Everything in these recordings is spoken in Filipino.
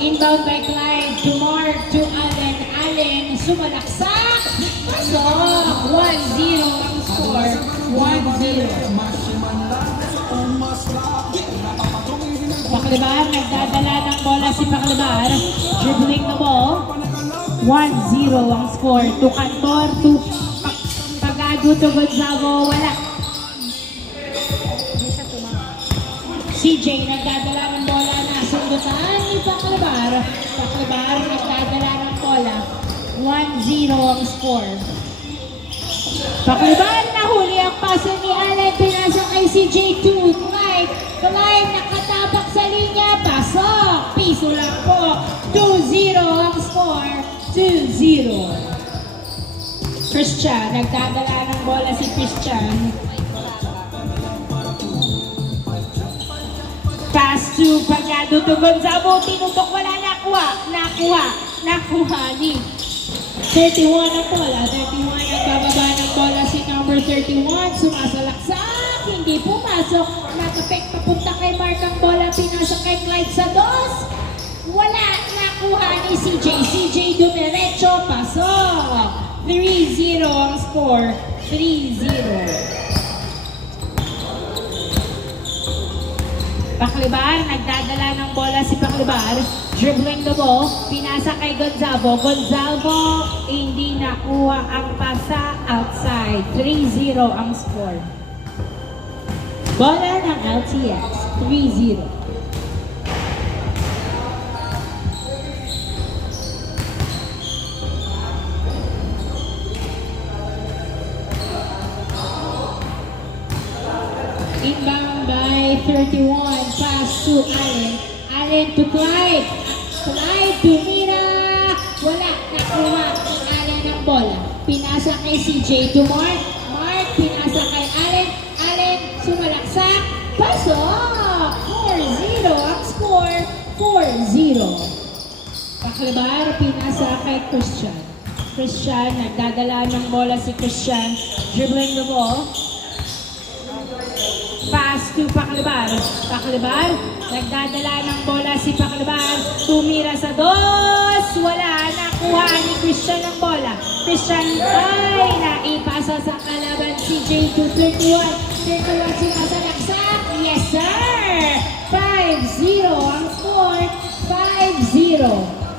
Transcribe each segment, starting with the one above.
Inbound by Clyde to Mark to Allen. Allen sumalaksak. Pasok. 1-0 ang score. 1-0. Paklibar, nagdadala ng bola si Paklibar. Dribbling the ball. 1-0 ang score. To Cantor, to Pagado, to Gonzago. Wala. CJ nagdadala ng bola na sundutan ni Paklibar. Paklibar nagdadala ng bola. 1-0 ang score. Paklibar nahuli ang pasa ni Allen. Pinasa kay CJ to Clyde. Clyde nakatapak sa linya. Pasok. Piso lang po. 2-0 ang score. 2-0. Christian. Nagdadala ng bola si Christian. Pass to Pagado to Gonzago. Tinutok. Wala nakuha ni 31 ang bola. 31 ang bababa ng bola si number 31. Sumasalaksak. Hindi pumasok. Natapik papunta kay Mark ang bola. Pinasa kay Clyde sa dos. Wala nakuha ni CJ. CJ dumiretso. Pasok. 3-0 ang score. 3-0. Paklibar, nagdadala ng bola si Paklibar. Dribbling the ball, pinasa kay Gonzago. Gonzago, hindi nakuha ang pasa outside. 3-0 ang score. Bola ng LTX, 3-0. Inbound by 31, pass to Allen. Allen to Clyde. Clyde to Mira. Wala, nakuha ni Allen ang bola. Pinasa kay CJ to Mark. Mark, pinasa kay Allen. Allen, sumalaksak. Pasok! 4-0 ang score. 4-0. Paklibar, pinasa kay Christian. Christian, nagdadala ng bola si Christian. Dribbling the ball. Pass to Paklibar. Paklibar, nagdadala ng bola si Paklibar. Tumira sa dos. Wala, nakuha ni Christian ang bola. Christian ay naipasa sa kalaban si J231. 31 sumasalaksak. Yes sir! 5-0 ang score. 5-0.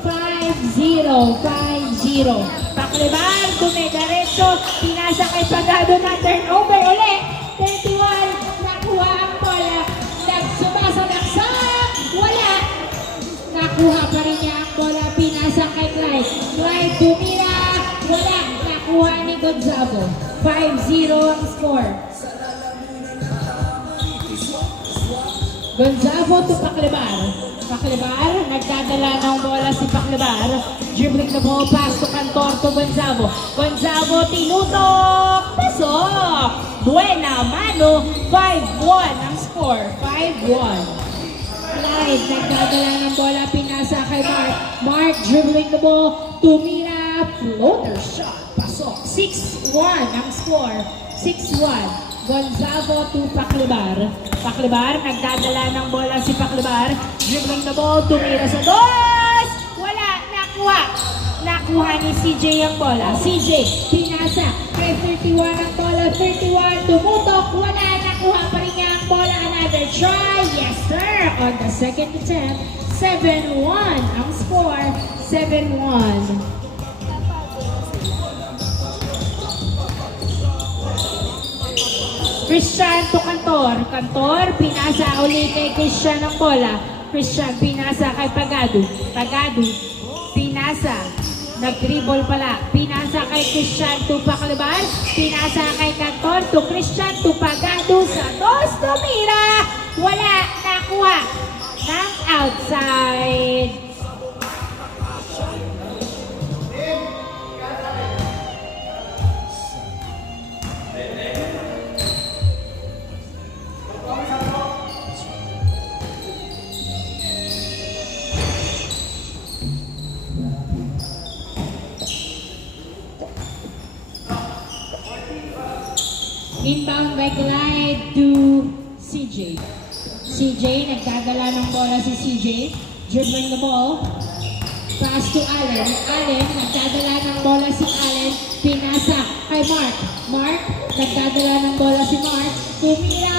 5-0. 5-0. Paklibar, dumidiretso. Pinasa kay Pagado na turnover uli. 31. Nakuha ang bola. Nagsumasalaksak. Wala. Nakuha pa rin niya ang bola. Pinasa kay Clyde. Clyde tumira. Wala. Nakuha ni Gonzago. 5-0 ang score. Gonzago to Paklibar. Paklibar. Nagdadala ng bola si Paklibar. Dribbling the ball. Pass to Cantor to Gonzago. Gonzago tinutok. Pasok. Buena mano. 5-1 ang score. 5-1. Clyde, nagdadala ng bola. Pinasa kay Mark. Mark dribbling the ball. Tumira. Floater shot. Pasok. 6-1 ang score. 6-1. Gonzago to Paklibar. Paklibar, nagdadala ng bola si Paklibar. Dribbling the ball. Tumira sa dos. Wala. Nakuha. Nakuha ni CJ ang bola. CJ, pinasa. Kay 31 ang bola. 31, tumutok. Wala. Nakuha pa rin niya ang bola. Another try. Yes, sir. On the second attempt. 7-1 ang score. 7-1. Christian to Cantor. Cantor, pinasa ulit kay Christian ang bola. Christian, pinasa kay Pagado. Pagado, pinasa. Nag-dribble pala. Pinasa kay Christian to Paklibar. Pinasa kay Cantor to Christian to Pagado sa dos. Tumira. Wala. Nakuha. Ng outside. Inbound by Clyde to CJ. CJ, nagdadala ng bola si CJ. Dribbling the ball. Pass to Allen. Allen, nagdadala ng bola si Allen. Pinasa kay Mark. Mark, nagdadala ng bola si Mark. Tumira!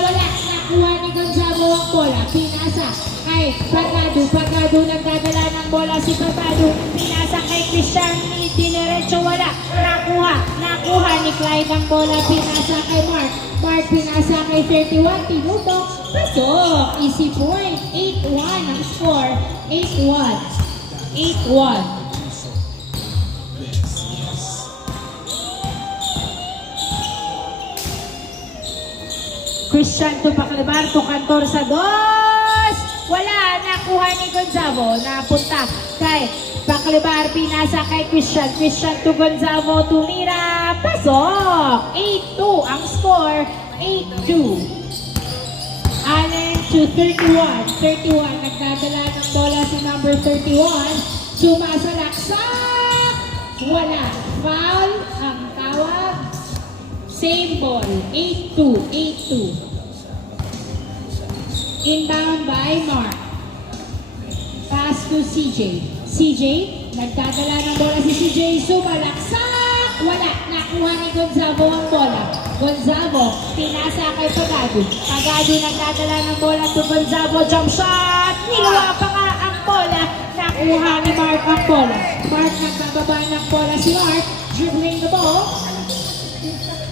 Wala! Nakuha ni Gonzalo ang bola. Pinasa kay Pagado. Pagado, nagdadala ng bola si Pagado. Pinasa kay Christian. Diniretso, wala. Nakuha ni Clyde ang bola. Pinasa kay Mark. Mark, pinasa kay 31. Tinutok. Pasok. Easy point. 8-1 ang score. 8-1. 8-1. Christian to Paclebar to Cantor sa dos. Wala, nakuha ni Gonzalo. Napunta kay Paclebar, pinasa kay Christian. Christian to Gonzalo, tumira. Pasok. 8-2 ang score. 8-2. Allen to 31. 31, nagdadala ng bola si number 31. Sumasalaksak. Wala. Foul ang tawag. Same ball. 8-2. 8-2. Inbound by Mark. Pass to CJ. CJ, nagdadala ng bola si CJ. Sumalaksak. Wala. Nakuha ni Gonzalo ang bola. Gonzalo, pinasa kay Pagado. Pagado, nagdadala ng bola to Gonzalo. Jump shot. Niluwa pa nga ang bola. Nakuha ni Mark ang bola. Mark, nagbababa ng bola si Mark. Dribbling the ball.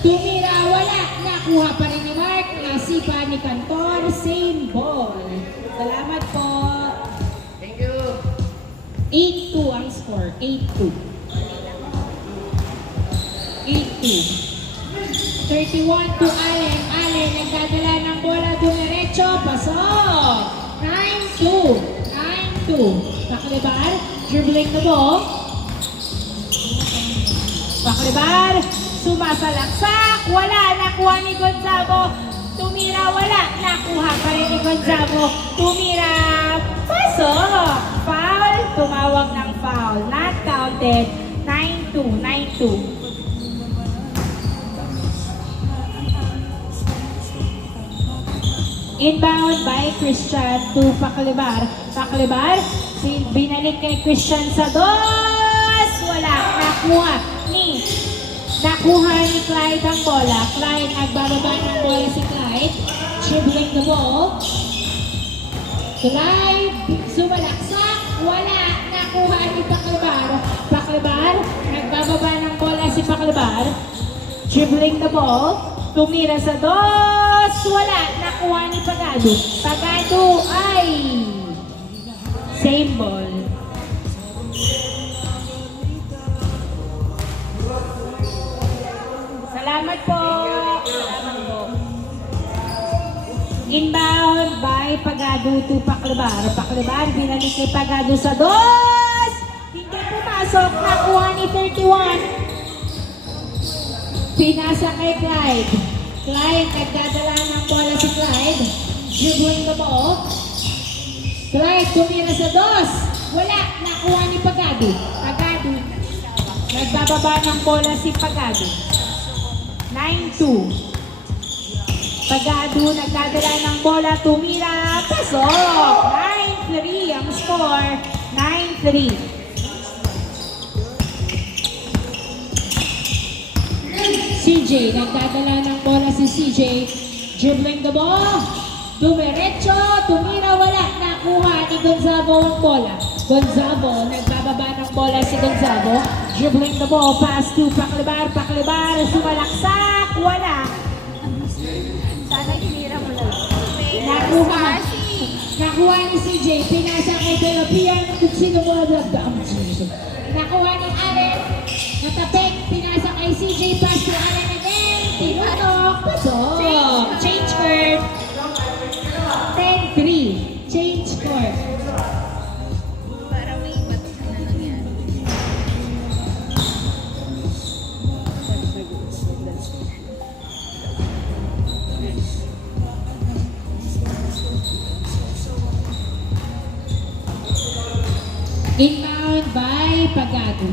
Tumira, wala. Nakuha pa rin ni Mark. Nasipa ni Cantor. Same ball. Salamat po. Thank you. 8-2 ang score. 8-2. 8-2. 31 to Allen. Allen, nagdadala ng bola. Dumiretso. Pasok. 9-2. 9-2. Paclebar. Dribbling the ball. Paclebar. Sumasalaksak. Wala. Nakuha ni Gonzalo. Tumira. Wala. Nakuha pa rin ni Gonzalo. Tumira. Pasok. Foul. Tumawag ng foul. Not counted. 9-2. 9-2. Inbound by Christian to Paclebar. Paclebar. Binalik kay Christian sa dos. Wala. Nakuha ni Clyde ang bola. Clyde, nagbababa ng bola si Clyde. Dribbling the ball. Clyde, sumalaksak. Wala. Nakuha ni Paclebar. Paclebar, nagbababa ng bola si Paclebar. Dribbling the ball. Tumira sa dos. Wala. Nakuha ni Pagado. Pagado ay same ball. Salamat po. Salamat po. Inbound by Pagado to Paclebar. Paclebar, binalik kay Pagado sa dos. Hindi pumasok. Nakuha ni 31. Pinasa kay Clyde. Clyde, nagdadala ng bola si Clyde. Dribbling the ball. Clyde, tumira sa dos. Wala. Nakuha ni Pagado. Pagado. Nagbababa ng bola si Pagado. 9-2. Pagado, nagdadala ng bola, tumira, pasok! 9-3 ang score. 9-3. CJ, nagdadala ng bola si CJ. Dribbling the ball. Dumiretso, tumira, wala. Nakuha ni Gonzalo ang bola. Gonzalo, nagbababa ng bola si Gonzalo. Dribbling the ball, pass to Paclebar. Paclebar, sumalaksak, wala. Sana hinira mo lang. Nakuha ni CJ, pinasa kay Pelopian, kung sino mo nagdaan. Nakuha ni Allen, natapik, pinasa kay CJ, pass to Allen again, tinutok, pasok. Change court. 10-3. Change court. Para may ibat ka na nangyari. Inbound by Pagado.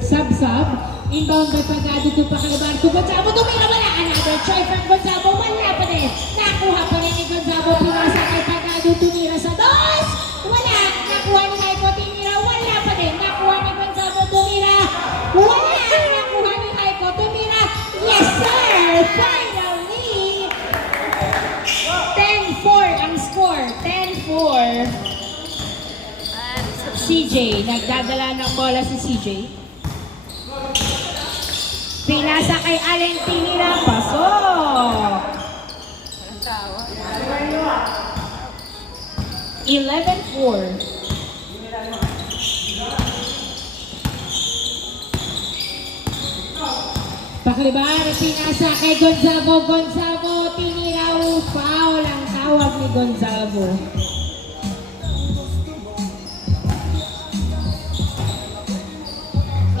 Sub-sub. Inbound by Pagado to Paclebar. To Gonzalo. Tumira, wala. Another try from Gonzalo. Wala pa rin. Nakuha pa rin ni Gonzalo. Pinasa kay Pagado. Tumira sa dos. CJ, nagdadala ng bola si CJ. Pinasa kay Allen Tinira, pasok! 11-4. Paklibar, pinasa kay Gonzalo. Gonzalo, tiniraw, foul ang tawag ni Gonzalo.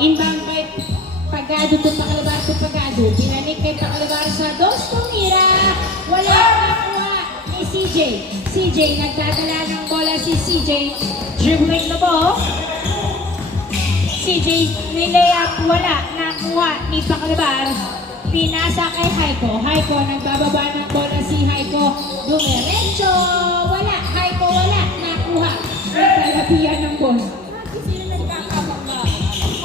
Inbound kay Pagado to Pagado. Pinanik kay Paklibar sa dos, tumira. Wala nakuha ni CJ. CJ, nagdadala ng bola si CJ. Dribbling na ball. CJ, nilayap, wala. Nakuha ni Paklibar. Pinasa kay Haiko. Haiko, nagbababa ng bola si Haiko. Dumiretso. Wala. Haiko, wala. Nakuha. Talapian ng bola.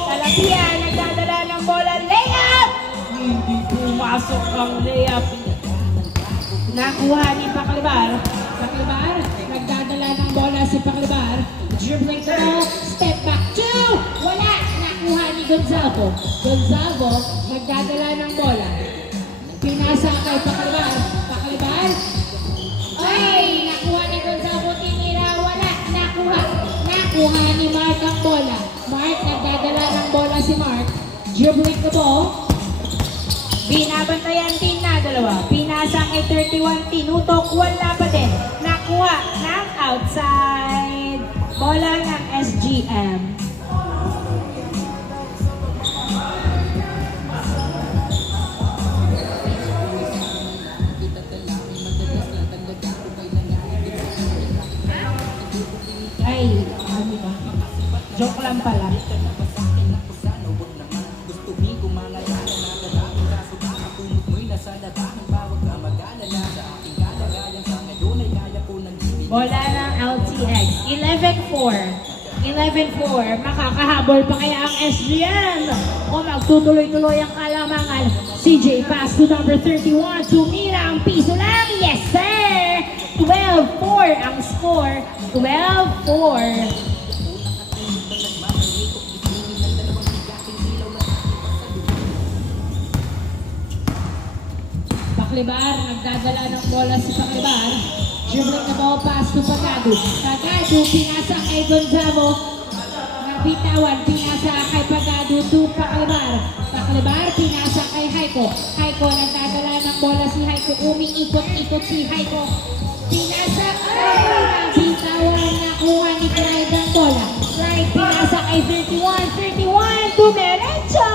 Talapian, nagdadala ng bola. Layup! Hindi pumasok ang layup. Nakuha ni Paklibar. Paklibar, nagdadala ng bola si Paklibar. Dribbling the ball, step back, two! Wala! Nakuha ni Gonzalo. Gonzalo, nagdadala ng bola. Pinasa kay Paklibar. Paklibar. Ay! Nakuha ni Gonzalo. Tinira. Wala! Nakuha. Nakuha ni Mark ang bola. Mark, nagdadala ng bola si Mark. Dribbling the ball. Binabantayan din na dalawa. Pinasa kay 31, tinutok, wala pa din. Nakuha ng outside. Bola ng SGM. Ay, ano ba? Joke lang pala. Bola ng LTX. 11-4. 11-4. Makakahabol pa kaya ang SGM? O magtutuloy-tuloy ang kalamangan. CJ pass to number 31. Tumira ang piso lang. Yes, sir! 12-4 ang score. 12-4. Paklibar, nagdadala ng bola si Paklibar. Dribbling na ball pass to Pagado. Pagado, pinasa kay Gonzalo. Nabitawan, pinasa kay Pagado to Paklibar. Paklibar, pinasa kay Haiko. Haiko, nagdadala ng bola si Haiko. Umiikot-ikot si Haiko. Pinasa, ay! Nabitawan, nakuha ni Clyde ang bola. Clyde, pinasa kay 31. 31, dumiretso!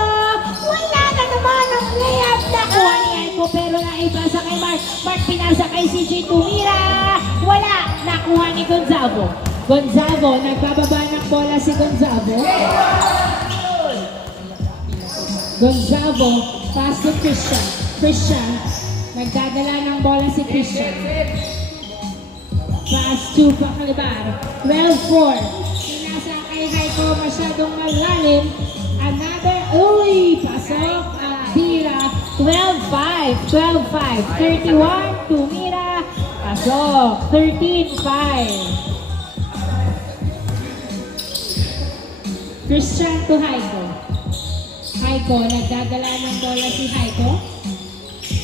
Wala na naman ang layup. Nakuha ni Haiko, pero naipasa kay Mark. Mark, pinasa kay CJ, tumira. Wala. Nakuha ni Gonzalo. Gonzalo, nagbababa ng bola si Gonzalo. Gonzalo, pass to Christian. Christian, nagdadala ng bola si Christian. Pass to Paklibar. 12-4. Pinasa kay Haiko, masyadong malalim. Another, uy, pasok. Tira. 12-5. 12-5. 31, tumira. Pasok. 13-5. Christian to Haiko. Haiko, nagdadala ng bola si Haiko.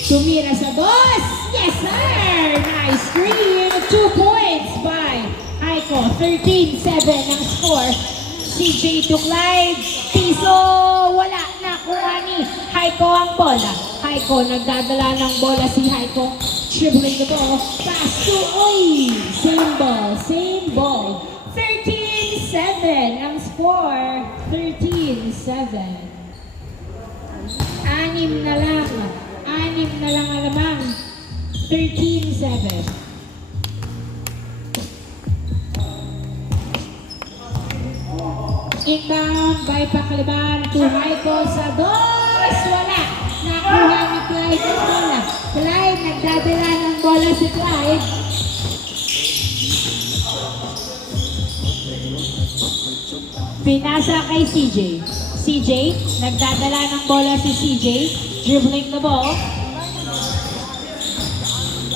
Tumira sa boss! Yes, sir! Nice screen! 2 points by Haiko. 13-7 ang score. CJ to Clyde. Piso! Wala! Nakuha ni Haiko ang bola. Haiko, nagdadala ng bola si Haiko. Dribbling the ball. Pass to, uy! Same ball. Same ball. 13-7 ang score. 13-7. Anim na lang alamang. 13-7. Inbound by Paklibar to Haiko sa dos. Wala. Nakuha ni Clyde ang bola. Clyde, nagdadala ng bola si Clyde. Pinasa kay CJ. CJ, nagdadala ng bola si CJ. Dribbling the ball.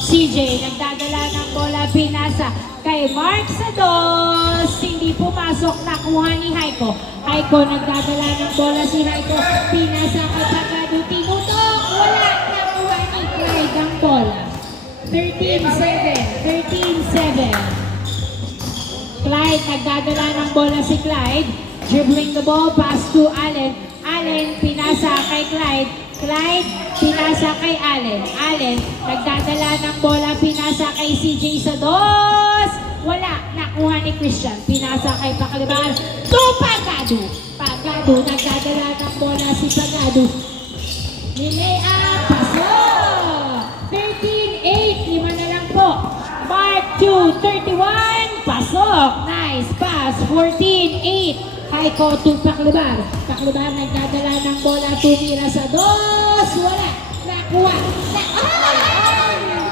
CJ, nagdadala ng bola. Pinasa kay Mark sa dos. Hindi pumasok. pasok, nakuha ni Haiko. Haiko, nagdadala ng bola si Haiko. Pinasa kay Pagado, tinutok. Wala, nakuha ni Clyde ang bola. 13-7. 13-7. Clyde, nagdadala ng bola si Clyde. Dribbling the ball, pass to Allen. Allen, pinasa kay Clyde. Clyde, pinasa kay Allen. Allen, nagdadala ng bola, pinasa kay CJ sa dos. Wala, nakuha ni Christian. Pinasa kay Paclibar. To Pagado. Pagado, nagdadala ng bola si Pagado. Nilea, pasok. 13-8, 5 na lang po. Mark 2, 31, pasok. Nice pass, 14-8. Haiko to Paclibar. Paclibar nagdadala ng bola, tumira sa dos. Wala, nakuha.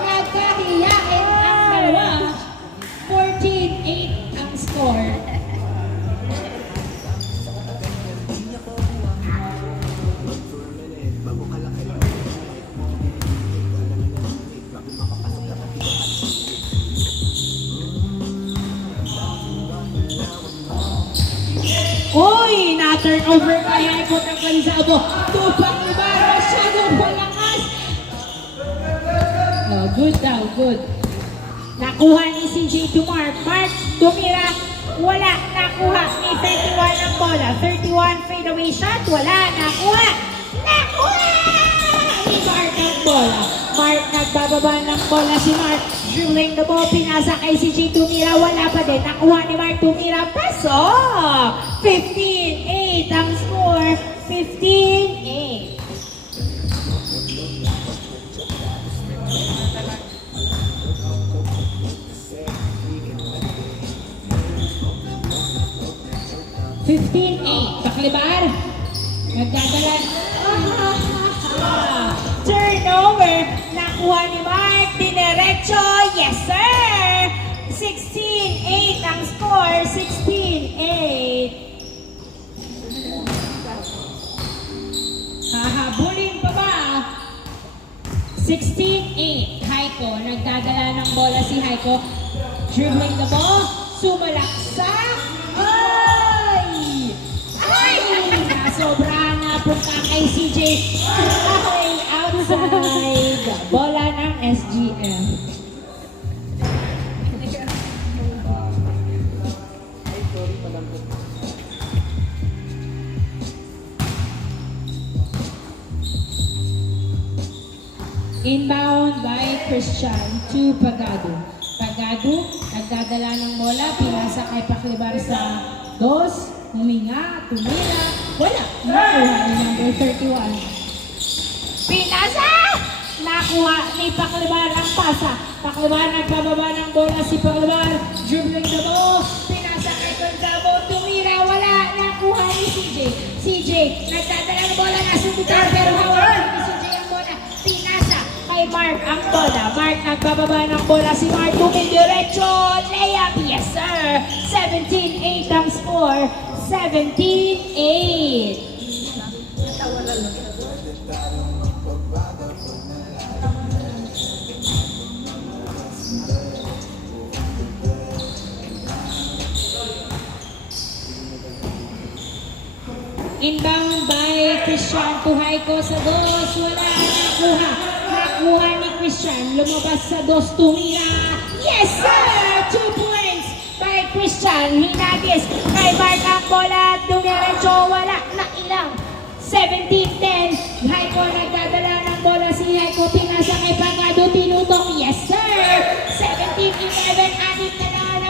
Nagkahiyain ang dalawa. 14-8 ang score. Uy, na-turn over kay Haiko ng Gonzalo. Tupak ni Barra, masyadong malakas. Oh, good daw, good. Nakuha ni CJ to Mark. Mark, tumira. Wala, nakuha ni 31 ang bola. 31 fadeaway shot. Wala, nakuha. Nakuha! Ni Mark ang bola. Mark, nagbababa ng bola si Mark. Dribbling the ball, pinasa kay CJ tumira. Wala pa din. Nakuha ni Mark tumira. Pasok! 15-8 ang score. 15-8. Paclibar. Nagdadala. Turnover. Nakuha ni Mark. Dinerecho. Yes, sir. 16-8 ang score. 16-8. Hahabulin pa ba? 16-8. Haiko. Nagdadala ng bola si Haiko. Dribbling the ball. Sumalaksak. Ay! Ay! Nasobra na punta kay CJ. Ay! Outside. Bola ng SGM. Inbound by Christian to Pagado. Pagado, nagdadala ng bola, pinasa kay Paclibar sa dos, huminga, tumira, wala. Nakuha ni number 31. Pinasa! Nakuha ni Paclibar ang pasa. Paclibar, nagpababa ng bola si Paclibar. Dribbling the ball, pinasa kay Gonzalo, tumira, wala. Nakuha ni CJ. CJ, nagdadala ng bola, nasa bitar, pero hawak ni CJ ang bola. Pinasa kay Mark ang bola. Mark, nagbababa ng bola si Mark. Tumidiretso. Layup. Yes, sir. 17-8 ang score. 17-8. Inbound by Christian to Haiko sa dos. Wala, nakuha. Nakuha ni Christian. Lumabas sa dos, tumira. Yes, sir! 2 points by Christian. Hinagis kay Mark ang bola. Dumiretso. Wala na ilang. 17-10. Haiko nagdadala ng bola si Haiko. Pinasa kay Pagado. Tinutok. Yes, sir! 17-11. Anit na lang.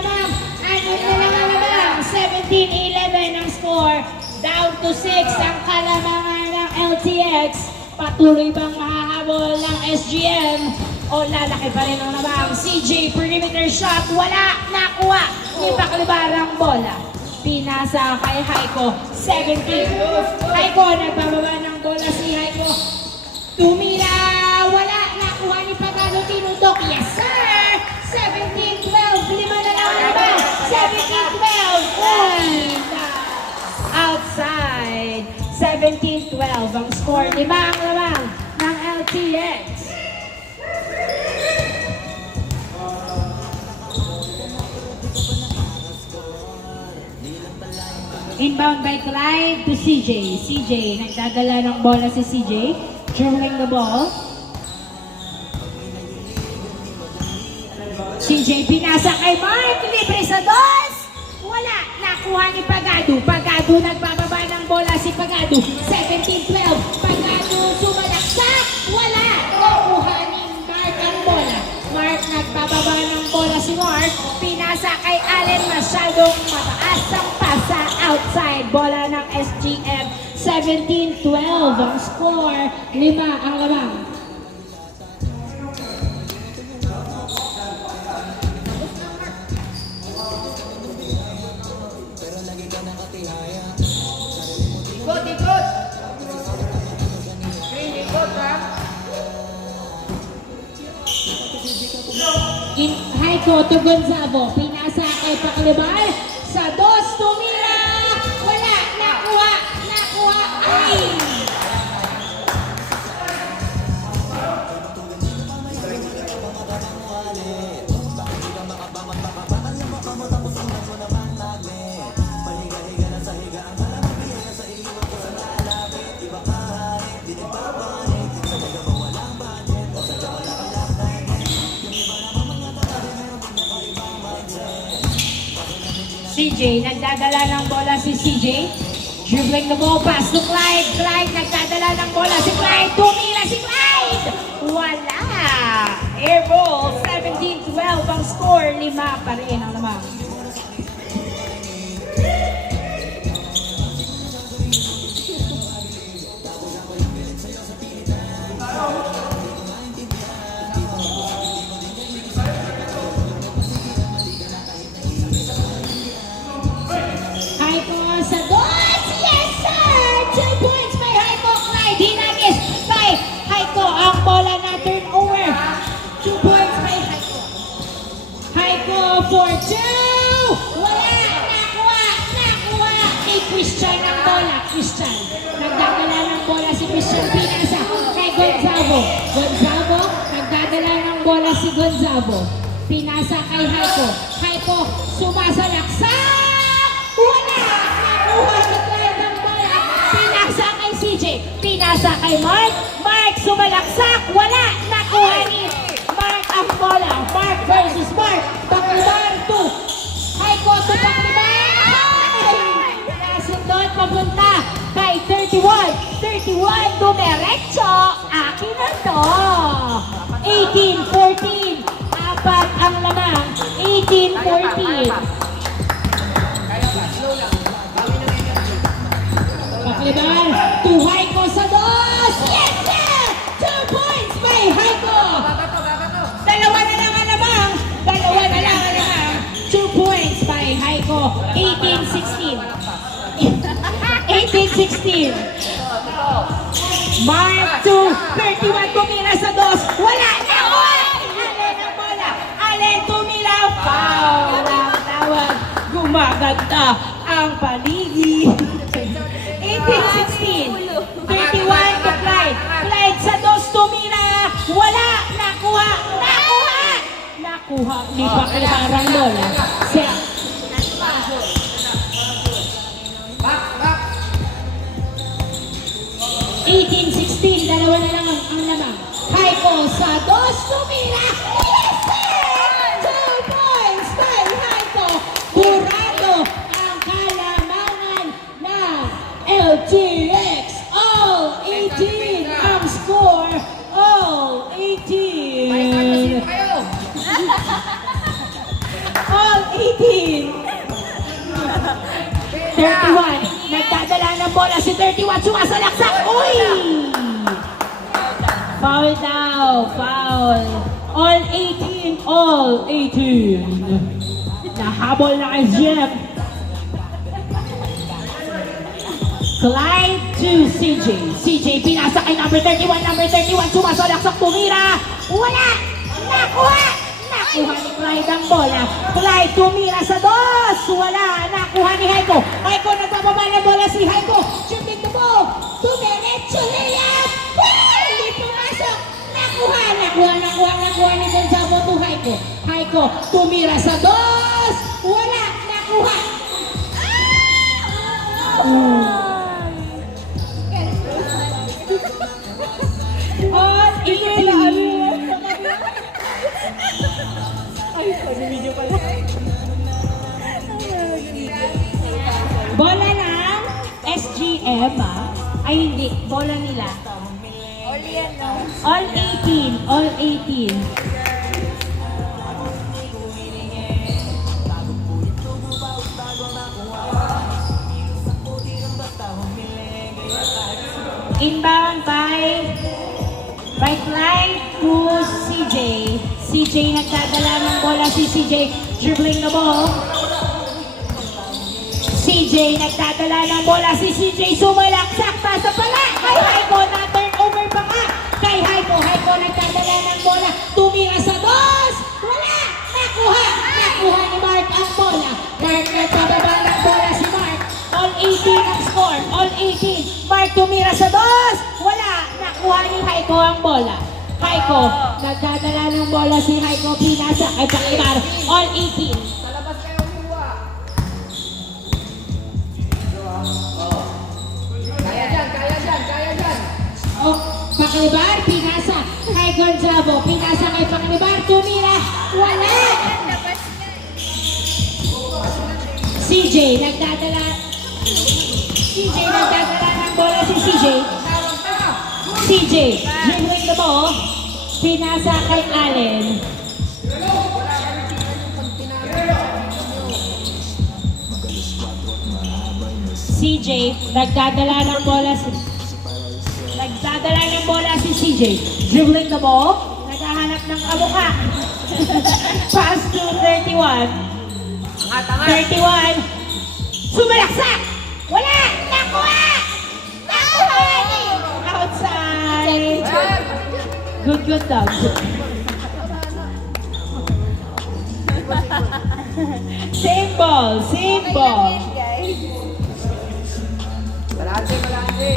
17-11 ang score. Down to 6 ang kalamangan ng LTX. Patuloy bang mahahabol ng SGM? O lalaki pa rin ang nabang CJ perimeter shot. Wala, nakuha ni Paclibar ang bola. Pinasa kay Haiko. 17. Haiko, nagbababa ng bola si Haiko. Tumira, wala, nakuha ni Pagado. Tinutok, yes sir! 17-12, 5 na lang ang nabang. 17-12, outside. 17-12 ang score. 5 ang lamang ng LTX. Inbound by Clyde to CJ. CJ, nagdadala ng bola si CJ. Dribbling the ball. CJ pinasa kay Mark. Libre sa dos. Wala. Nakuha ni Pagado. Pagado nagbababa ng bola si Pagado. 17-12. Pagado sumalaksak. Wala. Nakuha ni Mark ang bola. Mark nagbababa ng bola si Mark. Pinasa kay Allen. Masyadong mataas ang pasa. Outside. Bola ng SGM. 17-12 ang score. 5 ang lamang. Ikot, ikot! Green, ikot ha! Haiko to Gonzalo. Pinasa kay Paclibar. Sa dos, tumira. Wala. Nakuha. Nakuha. Ay! CJ, nagdadala ng bola si CJ. Dribbling the ball, pass to Clyde. Clyde, nagdadala ng bola si Clyde. Tumira si Clyde! Wala! Air ball, 17-12 ang score. 5 pa rin ang lamang. Haiko sa dos! Yes, sir! 2 points by Haiko. Clyde, dinagis by Haiko. Ang bola na turnover. 2 points by Haiko. Haiko for 2! Wala! Nakuha! Nakuha! Kay Christian ang bola. Christian. Nagdadala ng bola si Christian. Pinasa kay Gonzalo. Gonzalo. Nagdadala ng bola si Gonzalo. Pinasa kay Haiko. Haiko sumasalaksak! Wala! Nakuha ni Clyde ang bola. Pinasa kay CJ. Pinasa kay Mark. Mark sumalaksak. Wala! Nakuha ni Mark ang bola. Mark versus Mark. Paclibar to Haiko to Paclibar. Nasundot papunta kay 31. 31 dumiretso. Akin na to. 18-14. Apat ang lamang. 18-14. Paclibar to Haiko sa dos. Yes, sir! 2 points by Haiko. Dalawa na lang ang lamang. 2 points by Haiko. 18-16. 18-16. Mark to 31. Tumira sa dos. Wala na. Allen ang bola. Allen tumira. Foul. Ang tawag. Gumaganda ang paligid. 18-16. 31 to Clyde. Clyde sa dos tumira. Wala. Nakuha. Nakuha. Nakuha ni Paclibar ang bola. Set. Back, back! 18-16. Dalawa na lang ang lamang. Haiko sa dos tumira. Yes, sir! 2 points by Haiko. Kurado ang kalamangan ng LTX. All 18 ang score. All 18. Kayo! All 18. 31. Nagdadala ng bola si 31. Sumasalaksak. Uy! Foul daw. Foul. All 18. All 18. Nahabol na kay Jeff. Clyde to CJ. CJ pinasa kay number 31. Number 31. Sumasalaksak. Tumira. Wala. Nakuha. Nakuha ni Clyde ang bola. Clyde tumira sa dos. Wala. Nakuha ni Haiko. Haiko nagbababa ng bola si Haiko. Shooting the ball. Tumiretso layup. Hindi pumasok. Nakuha ni Gonzalo to Haiko. Haiko tumira sa dos. Wala. Nakuha. Bola ng SGM, ay hindi, bola nila. All yan, no? All 18, all 18. Inbound by right line to CJ. CJ nagdadala ng bola si CJ. Dribbling the ball. CJ nagdadala ng bola si CJ. Sumalaksak pa sa pala. Kay Haiko na turnover pa nga. Kay Haiko. Haiko nagdadala ng bola. Tumira sa dos. Wala. Nakuha. Nakuha ni Mark ang bola. Mark nagpababa ng bola si Mark. All 18 ang score. All 18. Mark tumira sa dos. Wala. Nakuha ni Haiko ang bola. Haiko. Nagdadala ng bola si Haiko. Pinasa kay Pakimar. All 18. Sa labas kayo umiwa. Kaya dyan, kaya dyan, kaya dyan. Oh, Paklibar, pinasa kay Gonzalo. Pinasa kay Paklibar. Tumira. Wala. Labas yan. CJ nagdadala. CJ nagdadala ng bola si CJ. CJ, dribbling the ball. Pinasa kay Allen. CJ, nagdadala ng bola si CJ. Dribbling the ball. Naghahanap ng kabuka. Pass to 31. Angat, angat. 31. Sumalaksak! Wala! Nakuha! Nakuha! Outside! Good, good dog. Same ball, same ball. Yan, guys. Malante, malante.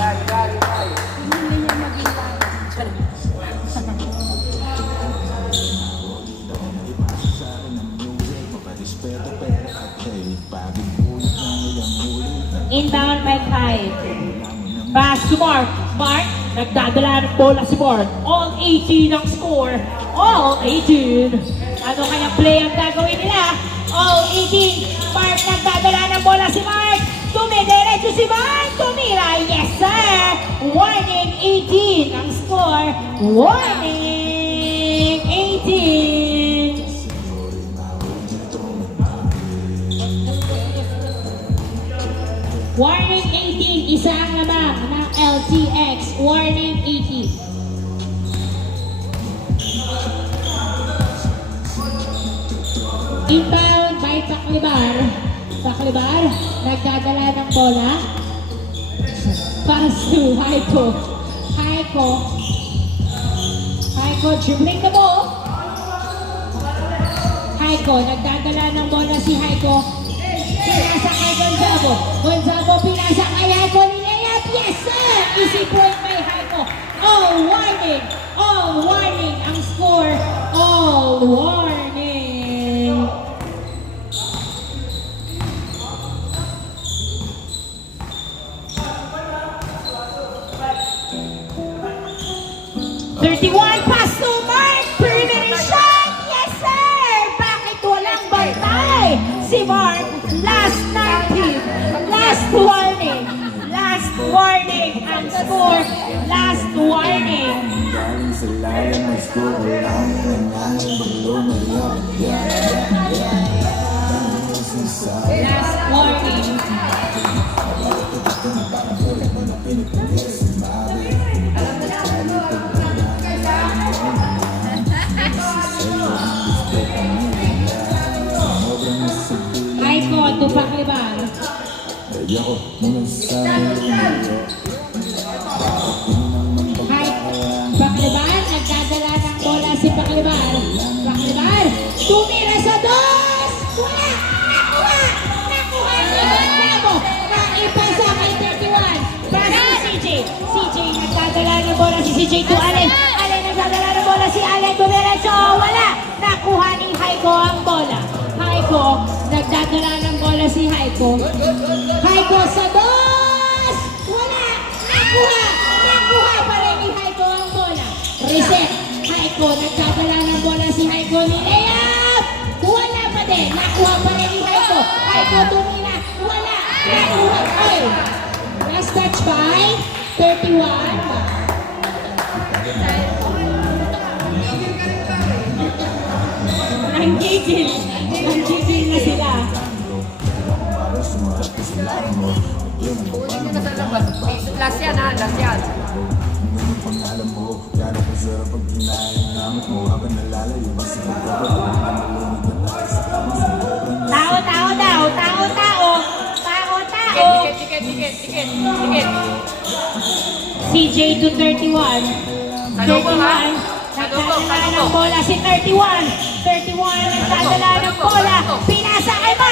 Yan, yan, yan. Hindi niya maging lang. Inbound by Kai. Pass to Mark. Mark, nagdadala ng bola si Mark. All 18 ang score. All 18. Ano kayang play ang gagawin nila? All 18. Mark, nagdadala ng bola si Mark. Tumidiretso si Mark. Tumira. Yes, sir. Warning, 18 ang score. Warning, 18. Warning 18, isa ang lamang ng LTX. Warning 18. Inbound by Paklibar. Paklibar, nagdadala ng bola. Pass to Haiko. Haiko. Haiko, dribbling the ball. Haiko, nagdadala ng bola si Haiko. Pinasa kay Gonzalo. Gonzalo pinasa kay Haiko. Nilayap. Yes, sir! Easy point by Haiko. All warning. All warning ang score. All warning. "31 pass to Mark. Perimeter shot. Yes, sir! Bakit walang bantay? Si Mark, last 19. Last warning. Last warning ang score. Last warning. Galing sa lalim ng school, walang nangyayang lumalaw. Last warning. Haiko, to Paklibar. Baby ako, muna sa mundo. Paklibar, nagdadala ng bola si Paklibar. Paklibar, tumira sa dos! Wala! Nakuha! Nakuha ni Gonzalo! Naipasa kay 31. Para si CJ. CJ, nagdadala ng bola si CJ to Allen. Allen, nagdadala ng bola si Allen. Dumiretso! Wala! Nakuha ni Haiko ang bola. Haiko, nagdadala ng bola si Haiko. Haiko sa dos! Wala! Nakuha! Nakuha pa rin ni set. Haiko, nagdadala ng bola si Haiko ni Layup! Wala pa din. Nakuha pa rin ni Haiko. Haiko tumira. Wala. Nakuha. Ay! Last touch by 31. Nanggigil. Nanggigil na sila. Kunin nyo na sa labas. Last yan ha, last yan. Pangalan mo, yan ang masarap pag kinainamit mo habang nalalayo mas pagkabalang Tao, tao daw. Tao, tao. Tao, tao. Tiket. CJ to 31. Salubong, ha? 31. Nagdadala ng bola si 31. 31 nagdadala ng bola. Pinasa kay Mark.